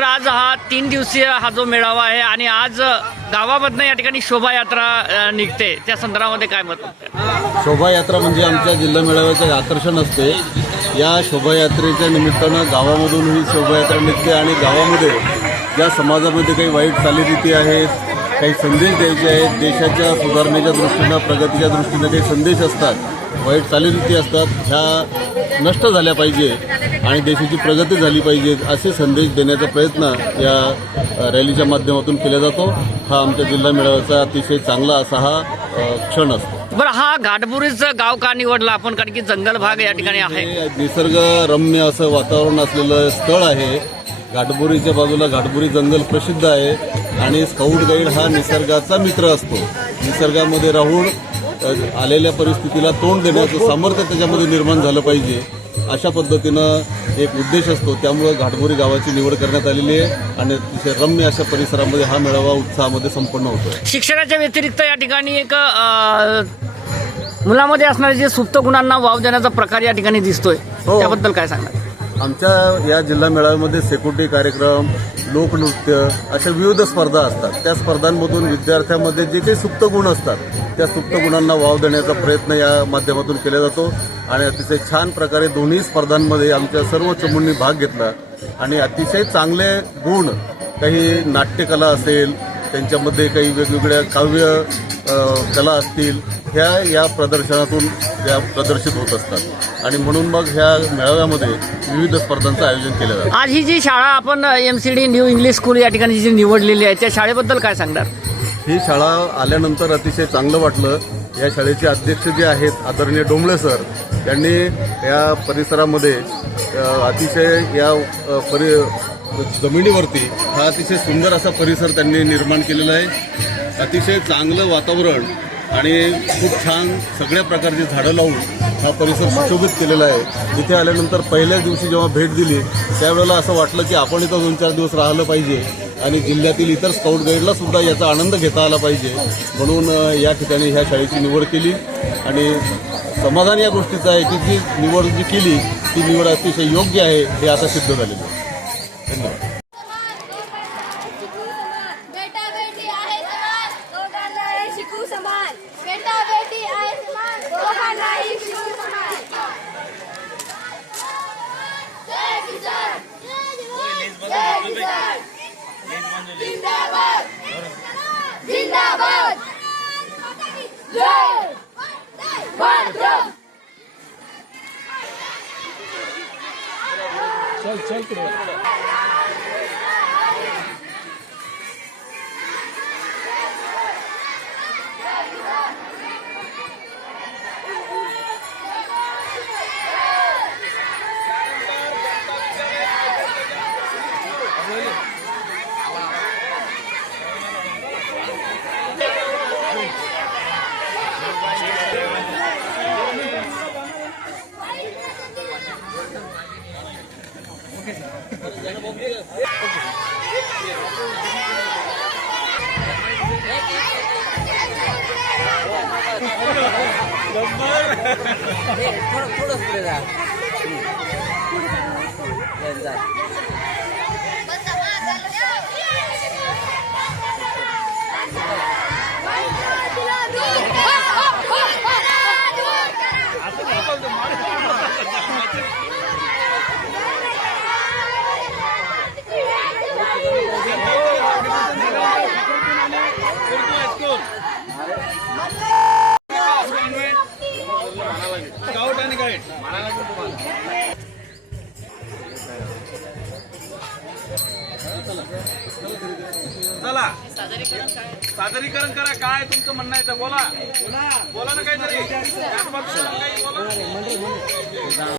तर आज हा 3 दिवसीय हा जो मेळावा आहे आणि आज गावामधनं या ठिकाणी शोभायात्रा निघते, त्या संदर्भामध्ये काय मत? शोभायात्रा म्हणजे आमच्या जिल्हा मेळाव्याचं आकर्षण असते। या शोभायात्रेच्या निमित्तानं गावामधून ही शोभायात्रा निघते आणि गावामध्ये ज्या समाजामध्ये काही वाईट चालीरीती आहेत, काही संदेश द्यायचे आहेत, देशाच्या सुधारणेच्या दृष्टीनं, प्रगतीच्या दृष्टीनं काही संदेश असतात, वाईट चालीरीती असतात, ह्या नष्ट झाल्या पाहिजे आणि देशाची प्रगती झाली पाहिजे असे संदेश देण्याचा प्रयत्न या रॅलीच्या माध्यमातून केला जातो। हा आमच्या जिल्हा मेळाव्याचा अतिशय चांगला असा हा क्षण असतो। बरं, हा घाटबुरीचं गाव का निवडला आपण? कारण की जंगल भाग या ठिकाणी आहे, निसर्गरम्य असं वातावरण असलेलं स्थळ आहे। घाटबुरीच्या बाजूला घाटबुरी जंगल प्रसिद्ध आहे आणि स्काउट गाईड हा निसर्गाचा मित्र असतो। निसर्गामध्ये राहून आलेल्या परिस्थितीला तोंड देण्याचं सामर्थ्य त्याच्यामध्ये निर्माण झालं पाहिजे, अशा पद्धतीनं एक उद्देश असतो। त्यामुळे घाटबुरी गावाची निवड करण्यात आलेली आहे आणि अतिशय रम्य अशा परिसरामध्ये हा मेळावा उत्साहामध्ये संपन्न होतो। शिक्षणाच्या व्यतिरिक्त या ठिकाणी एक मुलामध्ये असणारे जे सुप्त गुणांना वाव देण्याचा प्रकार या ठिकाणी दिसतोय, त्याबद्दल काय सांगणार? आमच्या या जिल्हा मेळाव्यामध्ये सेक्युरिटी कार्यक्रम, लोकनृत्य अशा विविध स्पर्धा असतात। त्या स्पर्धांमधून विद्यार्थ्यांमध्ये जे काही सुप्त गुण असतात त्या सुप्त गुणांना वाव देण्याचा प्रयत्न या माध्यमातून केला जातो आणि अतिशय छान प्रकारे दोन्ही स्पर्धांमध्ये आमच्या सर्व चमूंनी भाग घेतला आणि अतिशय चांगले गुण, काही नाट्यकला असेल, त्यांच्यामध्ये काही वेगवेगळ्या काव्य कला असतील, ह्या या प्रदर्शनातून या प्रदर्शित होत असतात आणि म्हणून मग ह्या मेळाव्यामध्ये विविध स्पर्धांचं आयोजन केलं जातं। आज ही जी शाळा आपण MCD न्यू इंग्लिश स्कूल या ठिकाणी जी निवडलेली आहे, त्या शाळेबद्दल काय सांगणार? ही शाळा आल्यानंतर अतिशय चांगलं वाटलं। या शाळेचे अध्यक्ष जे आहेत आदरणीय डोंबळे सर, यांनी या परिसरामध्ये अतिशय या जमिनीवरती हा अतिशय सुंदर असा परिसर त्यांनी निर्माण केलेला आहे। अतिशय चांगलं वातावरण आणि खूप छान सगळ्या प्रकारची झाडं लावून हा परिसर सुशोभित केलेला आहे। इथे आल्यानंतर पहिल्याच दिवशी जेव्हा भेट दिली त्यावेळेला असं वाटलं की आपण इथं 2-4 दिवस राहिलं पाहिजे आणि जिल्ह्यातील इतर स्काउट गाईडला सुद्धा याचा आनंद घेता आला पाहिजे, म्हणून या ठिकाणी ह्या शाळेची निवड केली आणि समाधान या गोष्टीचं आहे की जी निवड जी केली ती निवड अतिशय योग्य आहे, हे आता सिद्ध झालेलं आहे। धन्यवाद। चल पुढे। थोडं पुढे जा। चला सादरीकरण करा, काय तुमचं म्हणणं आहे ते बोला, बोला ना काहीतरी।